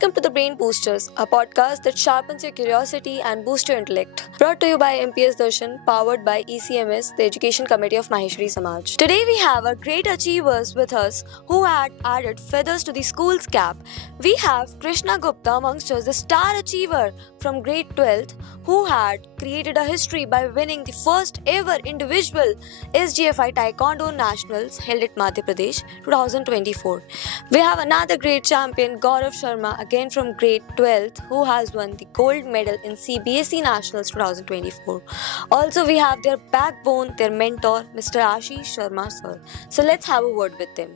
Welcome to the Brain Boosters, a podcast that sharpens your curiosity and boosts your intellect. Brought to you by MPS Darshan, powered by ECMS, the Education Committee of Maheshwari Samaj. Today we have our great achievers with us who had added feathers to the school's cap. We have Krishna Gupta amongst us, the star achiever from grade 12th, who had created a history by winning the first ever individual SGFI Taekwondo Nationals held at Madhya Pradesh 2024. We have another great champion, Gaurav Sharma, again from grade 12th, who has won the gold medal in CBSE Nationals 2024. Also, we have their backbone, their mentor, Mr. Ashish Sharma sir. So let's have a word with them.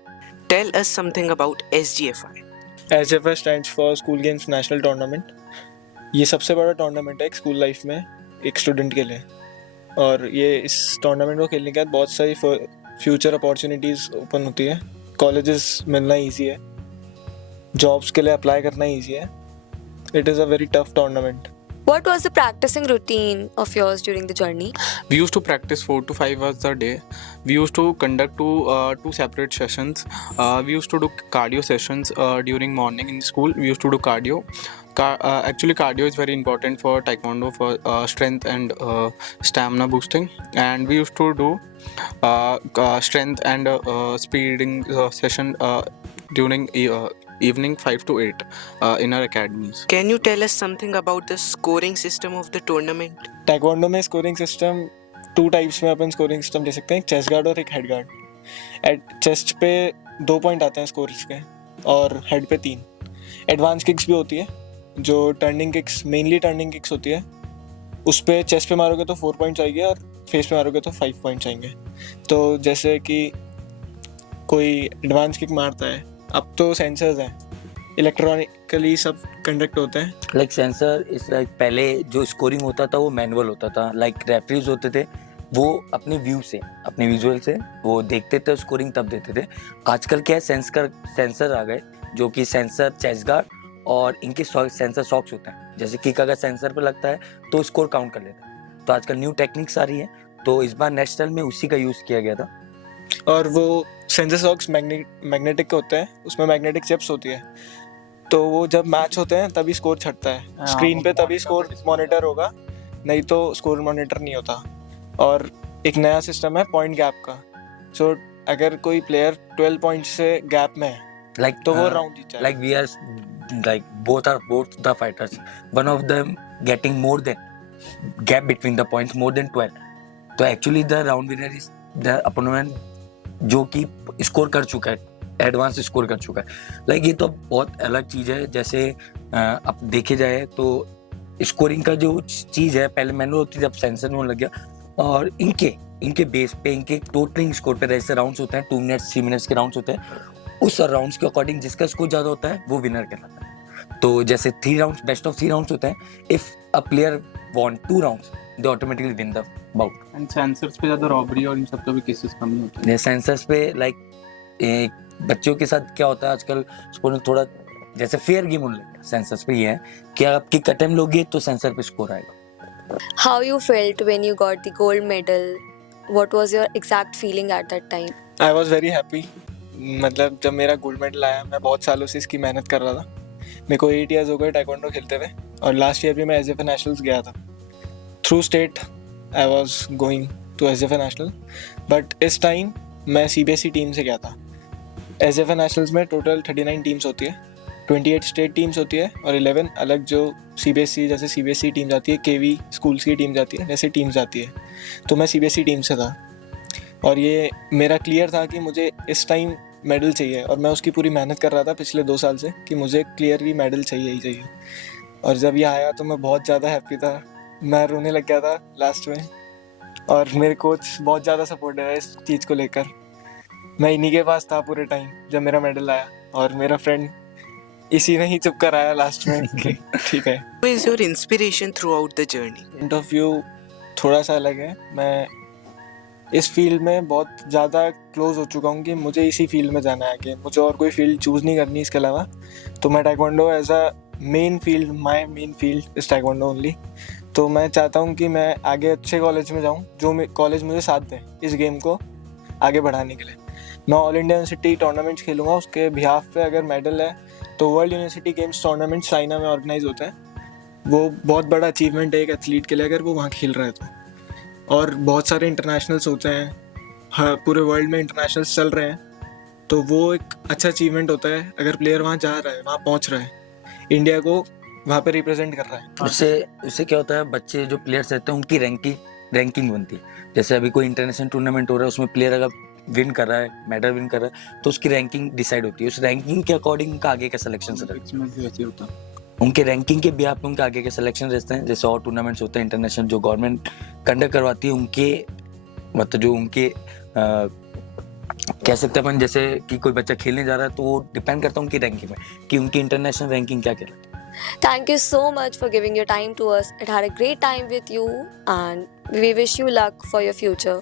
Tell us something about SGFI. SGFI stands for School Games National Tournament. ये सबसे बड़ा tournament है एक school life में एक student के लिए, और ये इस टूर्नामेंट को खेलने के बाद बहुत सारी फ्यूचर अपॉर्चुनिटीज़ ओपन होती है. कॉलेजेस मिलना ईजी है, जॉब्स के लिए अप्लाई करना ईजी है. It is a very tough tournament. What was the practicing routine of yours during the journey? We used to practice 4 to 5 hours a day. We used to conduct two separate sessions. We used to do cardio sessions during morning in school. We used to do cardio. Actually, cardio is very important for taekwondo for strength and stamina boosting. And we used to do strength and speeding session during evening 5 to 8 in our academies. Can you tell us something about the scoring system of the tournament? taekwondo में scoring system 2 types में अपन scoring system ले सकते हैं, एक chest guard और एक head guard. Eight chest पे 2 point आते हैं स्कोर्स के और हेड पे 3. एडवांस किक्स भी होती है जो turning kicks, mainly turning kicks होती है. उस पे चेस्ट पे मारोगे तो 4 पॉइंट्स आएंगे और फेस पे मारोगे तो 5 पॉइंट्स आएंगे. तो जैसे कि कोई एडवांस किक मारता है, अब तो सेंसर्स हैं, इलेक्ट्रॉनिकली सब कंडक्ट होते हैं. लाइक सेंसर इस लाइक पहले जो स्कोरिंग होता था वो मैनुअल होता था. लाइक रेफरीज होते थे, वो अपने व्यू से, अपने विजुअल से वो देखते थे, स्कोरिंग तब देते थे. आजकल क्या है, सेंसर आ गए जो कि सेंसर, चेस्ट गार्ड और इनके सेंसर सॉक्स होते हैं. जैसे किक अगर सेंसर पे लगता है तो स्कोर काउंट कर लेता है. तो आजकल न्यू टेक्निक्स आ रही है, तो इस बार नेशनल में उसी का यूज़ किया गया था. और वो सेंसर सॉक्स मैग्नेटिक होते हैं, उसमें मैग्नेटिक चिप्स होती है. तो वो जब मैच होते हैं तभी स्कोर छटता है स्क्रीन पे, तभी स्कोर मॉनिटर होगा, नहीं तो स्कोर मॉनिटर नहीं होता. और एक नया सिस्टम है पॉइंट गैप का. सो अगर कोई प्लेयर 12 पॉइंट से गैप में है तो वो राउंड जीता है. Like we are like both the fighters, one of them getting more than gap between the points more than 12. तो actually the round winner is the opponent जो कि स्कोर कर चुका है, एडवांस स्कोर कर चुका है. लाइक ये तो बहुत अलग चीज़ है. जैसे अब देखे जाए तो स्कोरिंग का जो चीज़ है पहले मैनुअल होती थी, अब सेंसर में होने लग गया. और इनके बेस पे, इनके टोटलिंग स्कोर पे जैसे राउंड्स होते हैं, 2 मिनट्स 3 मिनट्स के राउंड्स होते हैं, उस राउंड्स के अकॉर्डिंग जिसका स्कोर ज़्यादा होता है वो विनर कहलाता है. तो जैसे 3 राउंड्स, बेस्ट ऑफ 3 राउंड्स होते हैं. If a player won 2 rounds they automatically win the bout. And sensors पे ज़्यादा रॉबरी और इन सब का भी केसेस कम होते हैं. सेंसर्स पे लाइक बच्चों के साथ क्या होता है आजकल, स्पोर्ट में थोड़ा जैसे फेयर गेम होने लगा. सेंसर्स पे ये है कि आप किक अटेम्प्ट लोगे तो सेंसर पे स्कोर आएगा. How you felt when you got the gold medal? What was your exact feeling at that time? I was very happy. मतलब जब मेरा गोल्ड मेडल आया, मैं बहुत सालों से इसकी मेहनत कर रहा था. मेरे को 8 ईयर्स हो गए taekwondo खेलते हुए, और लास्ट ईयर भी मैं SGFI नेशनल्स गया था. Through state I was going to SGFI national, but इस टाइम मैं CBSE टीम से गया था. SGFI नेशनल्स में टोटल 39 टीम्स होती है, 28 स्टेट टीम्स होती है और 11 अलग जो CBSE, जैसे CBSE टीम जाती है, KV स्कूल्स की टीम जाती है, वैसे टीम्स जाती है. तो मैं CBSE टीम से था और ये मेरा क्लियर था कि मुझे इस टाइम मेडल चाहिए, और मैं उसकी पूरी मेहनत कर रहा था पिछले 2 साल से कि मुझे क्लियरली मेडल चाहिए ही चाहिए. और जब ये आया तो मैं बहुत ज़्यादा हैप्पी था, मैं रोने लग गया था लास्ट में. और मेरे कोच बहुत ज़्यादा सपोर्ट है इस चीज़ को लेकर. मैं इन्हीं के पास था पूरे टाइम जब मेरा मेडल आया, और मेरा फ्रेंड इसी में ही चुप कर आया लास्ट में कि ठीक है. Who is your inspiration throughout the journey? Point of view थोड़ा सा अलग है. मैं इस फील्ड में बहुत ज़्यादा क्लोज हो चुका हूँ कि मुझे इसी फील्ड में जाना है, कि मुझे और कोई फील्ड चूज़ नहीं करनी इसके अलावा. तो मैं taekwondo as a main field, my main field is taekwondo only. तो मैं चाहता हूँ कि मैं आगे अच्छे कॉलेज में जाऊँ, जो कॉलेज मुझे साथ दें इस गेम को आगे बढ़ाने के लिए. मैं ऑल इंडिया यूनिवर्सिटी टूर्नामेंट्स खेलूँगा, उसके बिहाफ पे अगर मेडल है तो world university games tournament China में ऑर्गेनाइज होता है। वो बहुत बड़ा अचीवमेंट है एक एथलीट के लिए अगर वो वहाँ खेल रहा है तो। और बहुत सारे इंटरनेशनल्स होते हैं, हाँ पूरे वर्ल्ड में इंटरनेशनल्स चल रहे हैं, तो वो एक अच्छा अचीवमेंट होता है अगर प्लेयर वहाँ जा रहा है, वहाँ पहुँच रहा है, इंडिया को वहाँ पे रिप्रेजेंट कर रहा है। उससे क्या होता है, बच्चे जो प्लेयर्स रहते हैं उनकी रैंकिंग बनती है। जैसे अभी कोई इंटरनेशनल टूर्नामेंट हो रहा है, उसमें प्लेयर अगर विन कर रहा है, मेडल विन कर रहा है, तो उसकी रैंकिंग डिसाइड होती है। उस रैंकिंग के अकॉर्डिंग उनका आगे का सिलेक्शन रहता है। इसमें भी वैसे होता है। उनके रैंकिंग के बिहाफ पे उनके आगे के सिलेक्शन रहते हैं। जैसे और टूर्नामेंट्स होते हैं इंटरनेशनल जो गवर्नमेंट कंडक्ट करवाती है, उनके मतलब जो उनके कह सकते हैं अपन, जैसे कि कोई बच्चा खेलने जा रहा है तो वो डिपेंड करता है उनकी रैंकिंग में कि उनकी इंटरनेशनल रैंकिंग क्या कहलाती है। Thank you so much for giving your time to us. It had a great time with you and we wish you luck for your future.